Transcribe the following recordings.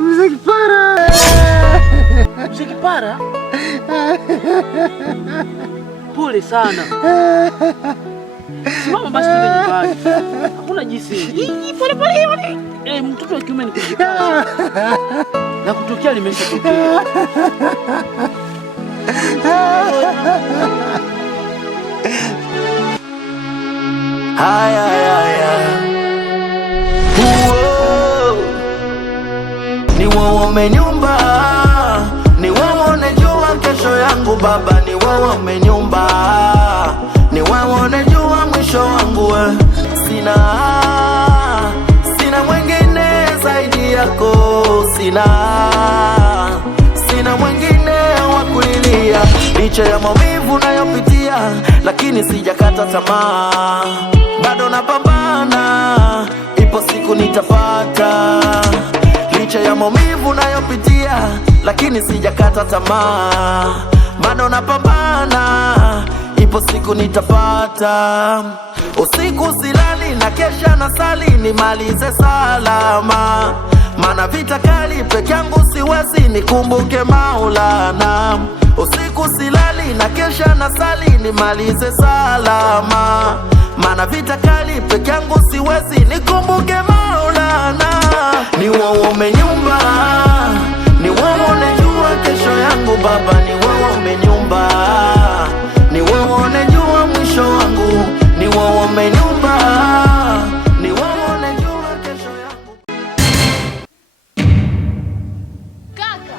Mzee Kipara. Mzee Kipara? Pole sana. Simama basi tuende nyumbani. Hakuna jinsi. Pole pole. Mtoto wa kiume ni kujikaza. Na kutokea limeshatokea. Ni wewe umenyumba, ni wewe unajua kesho yangu baba, ni wewe umenyumba, ni wewe unajua mwisho wangu. Sina mwingine zaidi yako, sina mwingine wa kulilia. Licha ya maumivu nayopitia, lakini sijakata tamaa, bado napambana, ipo siku nitapata. Licha ya maumivu nayopitia, lakini sijakata tamaa, bado napambana, ipo siku nitapata. Usiku silali na kesha na sali nimalize salama, mana vita kali peke yangu siwezi, nikumbuke Maulana. Usiku silali na kesha na sali nimalize salama, mana vita kali peke yangu siwezi, nikumbuke Maulana. Ni wewe umenyumba, ni wewe unajua kesho yangu baba, ni wewe umenyumba, ni wewe unajua mwisho wangu, ni wewe umenyumba, ni wewe unajua kesho yangu. Kaka.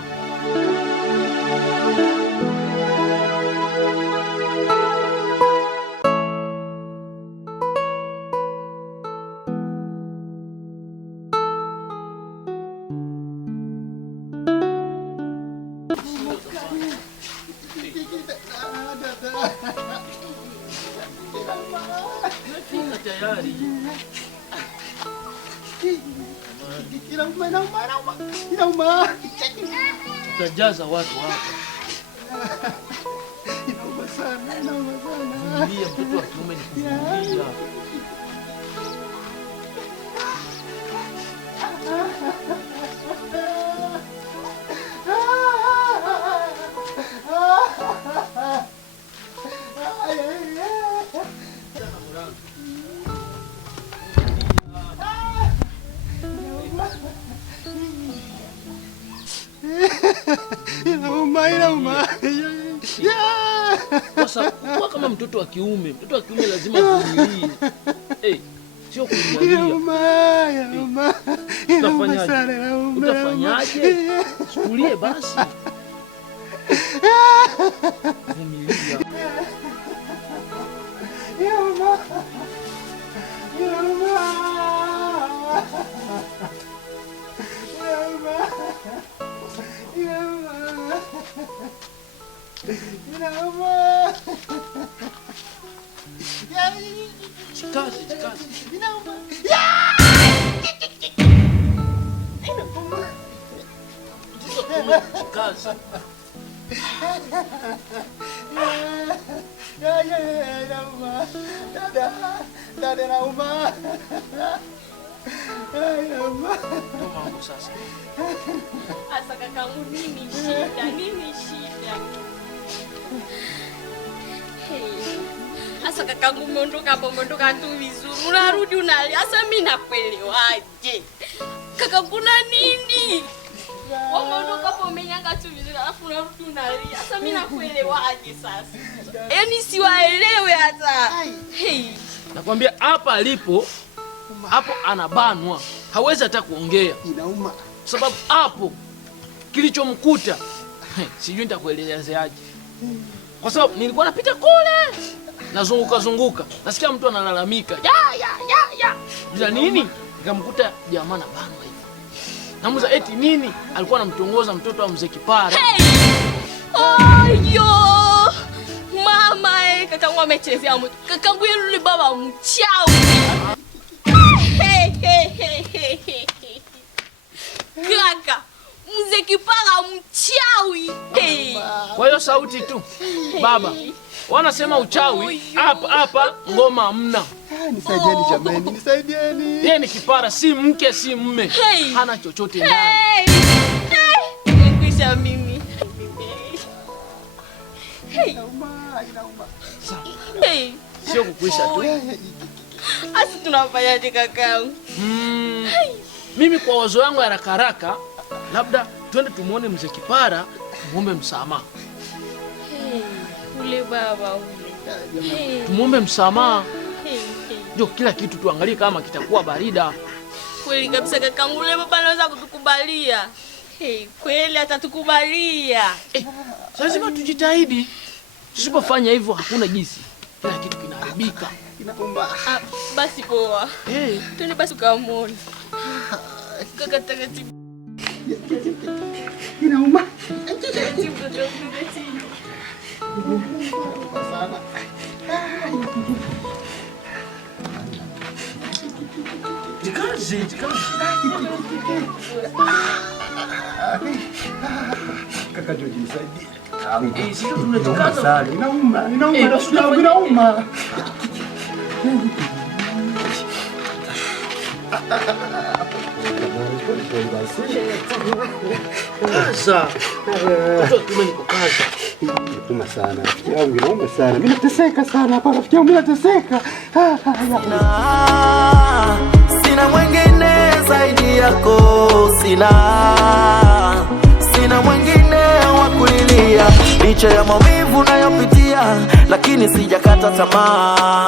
Inauma. Tutajaza watu hapa. Inauma sana. Vumilia, mtoto wa kiume ni kuvumilia. Inauma. Sasa kwa kama mtoto wa kiume lazima avumilie. Sio kulia. Inauma. Utafanyaje? Tulie basi. Vumilia. Inauma. Jikaze. Jikaze. Dada nauma. Mambo sasa. Asa kakangu, nini shida? Hey. Asa kakangu, umeondoka tu vizuri. Unarudi unalia. Asa mimi nakuelewaje? Kakangu na nini? Umeondoka hapo umenyanga tu vizuri, alafu unarudi unalia. Asa mimi nakuelewaje sasa? Yaani siwaelewe hata. Hey. Nakwambia hapa alipo hapo anabanwa. Hawezi hata kuongea. Inauma. Sababu hapo kilichomkuta sijui nitakuelezeaje. Kwa sababu nilikuwa napita kule, nazunguka, nasikia mtu analalamika. Ya. Bila nini? Nikamkuta jamaa na banwa hivi. Namuza eti nini? Alikuwa anamtongoza mtoto wa Mzee Kipara. Hey! Ayo! Mama, kakangu amechezea moto. Kakangu yule baba mchawi. Kaka, Mzee Kipara mchawi. Hey. Kwa hiyo sauti tu baba, wanasema uchawi hapa ngoma hamna. Nisaidieni jameni, nisaidieni. Yeye ni kipara, si mke si mme, hana chochote ndani. Nimekwisha mimi. Inauma. Sio kukwisha tu. Asi tunafanyaje kakangu? Mimi kwa wazo yangu ya haraka, labda twende tumuone mzee Kipara, tumuombe msamaha. Ule baba ule. Tumuombe msamaha. Ndio kila kitu tuangalie kama kitakuwa barida. Kweli kabisa kakangu, ule baba anaweza kutukubalia. Kweli atatukubalia. Lazima tujitahidi. Tusipofanya hivyo hakuna jinsi. Kila kitu kinaharibika. Inauma. Basi poa. Twende basi ukamwone. Kaka takatifu. Inauma. Takatifu kaka. Sana. Jikaze. Kaka George nisaidie. Sio tunajikaza. Inauma. Kaza. Mtoto tume niko kaza. Inauma sana. Inauma sana. Mimi nateseka sana hapa rafiki yangu, mimi nateseka. Sina mwingine zaidi yako, sina mwingine wa kulilia, licha ya maumivu nayopitia, lakini sijakata tamaa,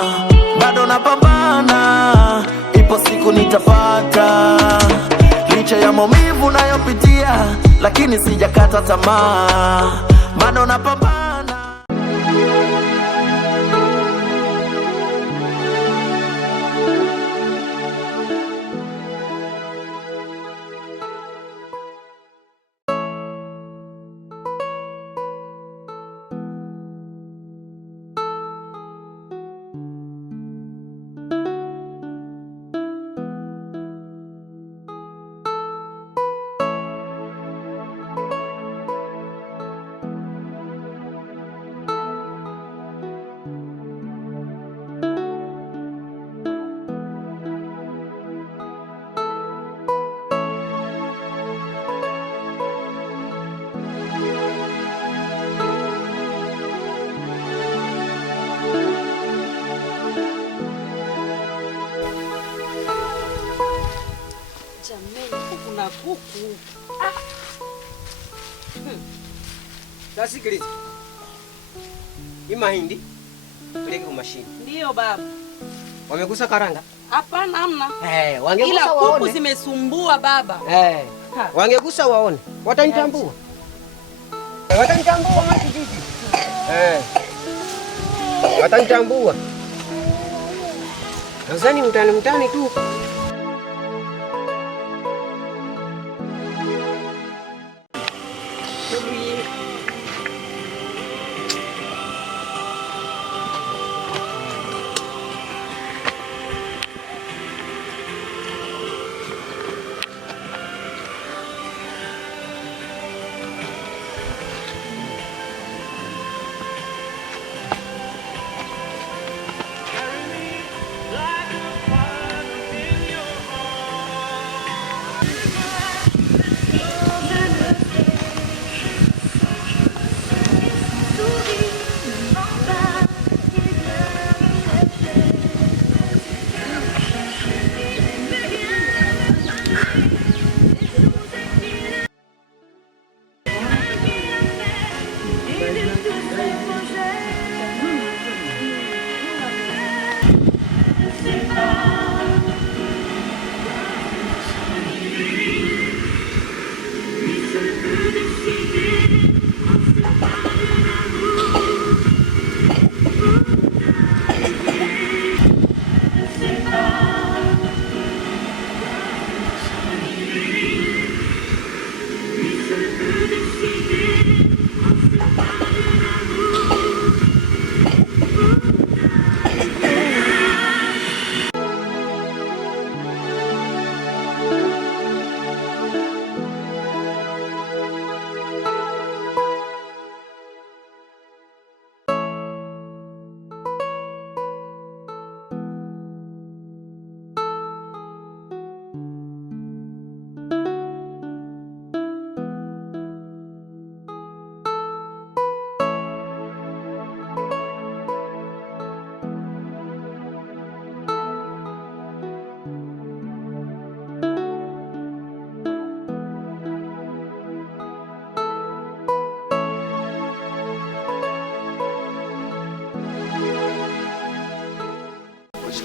bado napambana, ipo siku nitapata. Licha ya maumivu nayopitia, lakini sijakata tamaa, bado napambana. Kuna kuku. Sasa sikiliza. Hii mahindi peleke kwa mashine. Ndio baba. Wamegusa karanga? Hapana, hamna. Wangegusa ila kuku waone. zimesumbua baba. Wangegusa waone. Watanitambua. Watanitambua makijiji. Watanitambua. Nadhani mtani tu.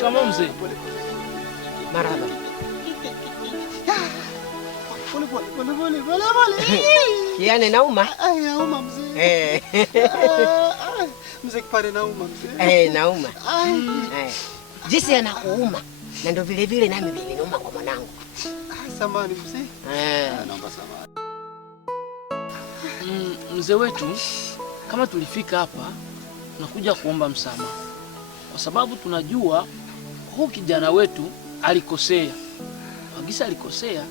Shikamoo mzee. Marhaba. Pole. Yaani nauma? Nauma mzee. Mzee kipare nauma mzee. Nauma. Jinsi anakuuma na ndio vile vile nami viliniuma kwa mwanangu. Samahani mzee. Naomba samahani. Mzee wetu, kama tulifika hapa tunakuja kuomba msamaha kwa sababu tunajua huu kijana wetu alikosea. Agisa alikosea,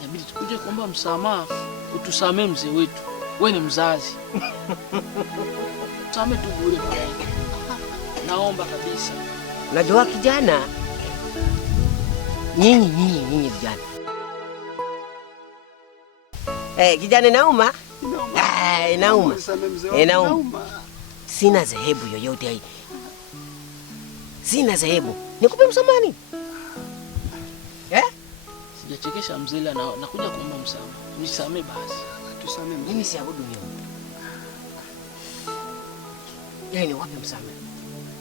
inabidi tukuje kuomba msamaha. Utusamee mzee wetu, wewe ni mzazi. Tusamee tu bure. Naomba kabisa. Unajua kijana, nyinyi vijana. Kijana nauma? Nauma. Nauma. Sina dhehebu yoyote hii. Sina dhehebu. Nikupe msamaha nini? Sijachekesha mzee, nakuja kuomba msamaha. Nisamee basi. Tusamee. Mimi siabudu miungu. Yeye ni wapi msamaha?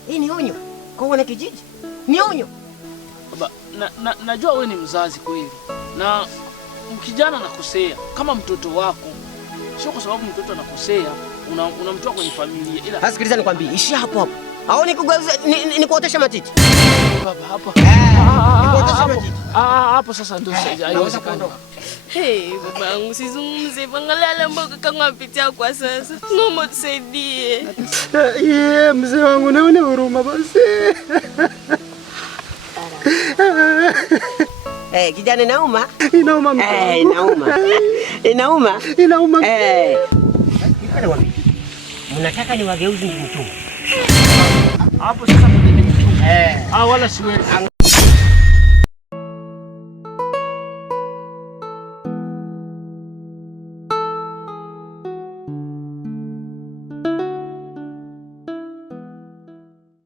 Hii ni onyo kwa wana kijiji. Ni onyo. Baba, najua wewe ni mzazi kweli. Na kijana anakosea kama mtoto wako. Sio kwa sababu mtoto anakosea unamtoa kwenye familia. Ila sikiliza nikwambie, ishi hapo hapo. Au nikuotesha matiti? Baba hapo. Nikuotesha matiti. Hapo sasa ndio haiwezekani. Babangu sizungumze, angalia yale ambayo kakangu apitia kwa sasa. Naomba tusaidie. Mzee wangu naone huruma basi. Kijana nauma? Inauma mzee. Inauma. Inauma. Mnataka niwageuze mtumwa? Hapo sasa mimi ni mtumwa. Wala siwezi.